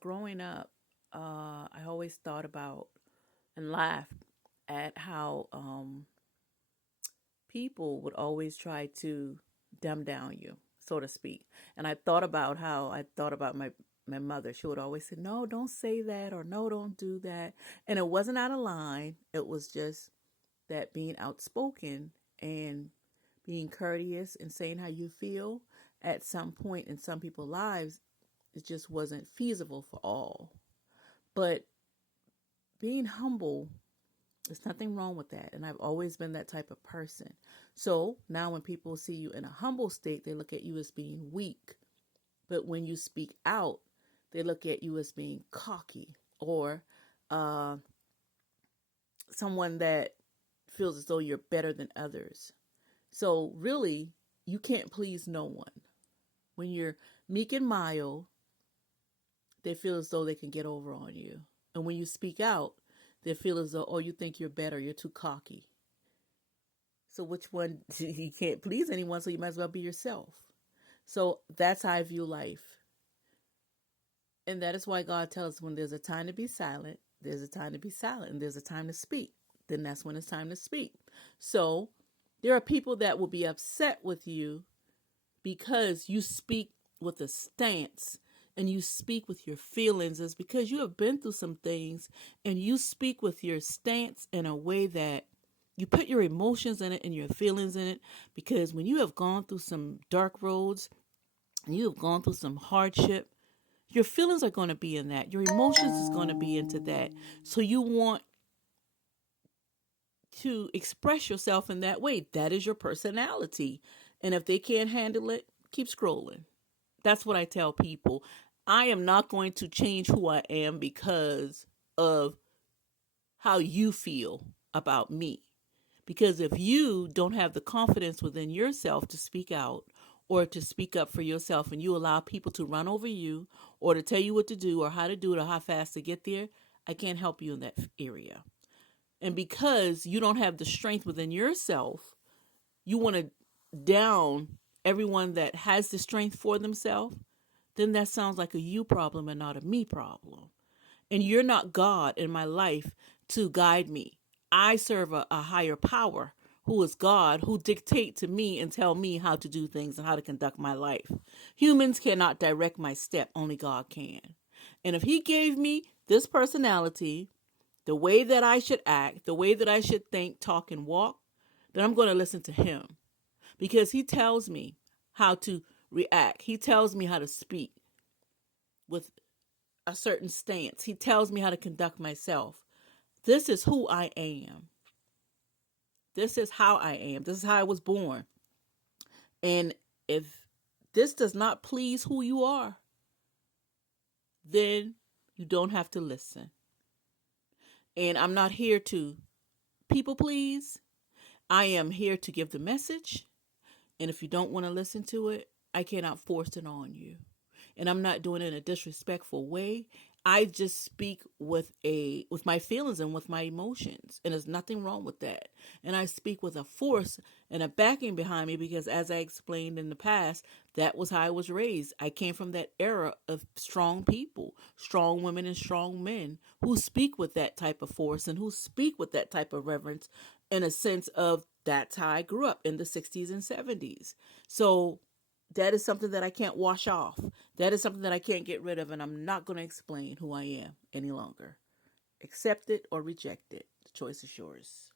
Growing up, I always thought about and laughed at how people would always try to dumb down you, so to speak. And I thought about my mother. She would always say, "No, don't say that," or "No, don't do that." And it wasn't out of line. It was just that being outspoken and being courteous and saying how you feel at some point in some people's lives, it just wasn't feasible for all. But being humble, there's nothing wrong with that. And I've always been that type of person. So now when people see you in a humble state, they look at you as being weak. But when you speak out, they look at you as being cocky or uh, someone that feels as though you're better than others. So really, you can't please no one. When you're meek and mild, they feel as though they can get over on you. And when you speak out, they feel as though, oh, you think you're better, you're too cocky. So which one? You can't please anyone, so you might as well be yourself. So that's how I view life. And that is why God tells us when there's a time to be silent, there's a time to be silent, and there's a time to speak. Then that's when it's time to speak. So there are people that will be upset with you because you speak with a stance and you speak with your feelings. Is because you have been through some things and you speak with your stance in a way that you put your emotions in it and your feelings in it. Because when you have gone through some dark roads and you have gone through some hardship, your feelings are going to be in that. Your emotions is going to be into that. So you want to express yourself in that way. That is your personality. And if they can't handle it, keep scrolling. That's what I tell people. I am not going to change who I am because of how you feel about me. Because if you don't have the confidence within yourself to speak out or to speak up for yourself and you allow people to run over you or to tell you what to do or how to do it or how fast to get there, I can't help you in that area. And because you don't have the strength within yourself, you want to down everyone that has the strength for themselves, then that sounds like a you problem and not a me problem. And you're not God in my life to guide me. I serve a higher power who is God, who dictate to me and tell me how to do things and how to conduct my life. Humans cannot direct my step, only God can. And if he gave me this personality, the way that I should act, the way that I should think, talk, and walk, then I'm going to listen to him because he tells me how to react. He tells me how to speak with a certain stance. He tells me how to conduct myself. This is who I am. This is how I am. This is how I was born. And if this does not please who you are, then you don't have to listen. And I'm not here to people please. I am here to give the message. And if you don't want to listen to it, I cannot force it on you. And I'm not doing it in a disrespectful way. I just speak with my feelings and with my emotions, and there's nothing wrong with that. And I speak with a force and a backing behind me because, as I explained in the past, that was how I was raised. I came from that era of strong people, strong women and strong men who speak with that type of force and who speak with that type of reverence, in a sense of that's how I grew up in the 60s and 70s. So that is something that I can't wash off. That is something that I can't get rid of, and I'm not going to explain who I am any longer. Accept it or reject it. The choice is yours.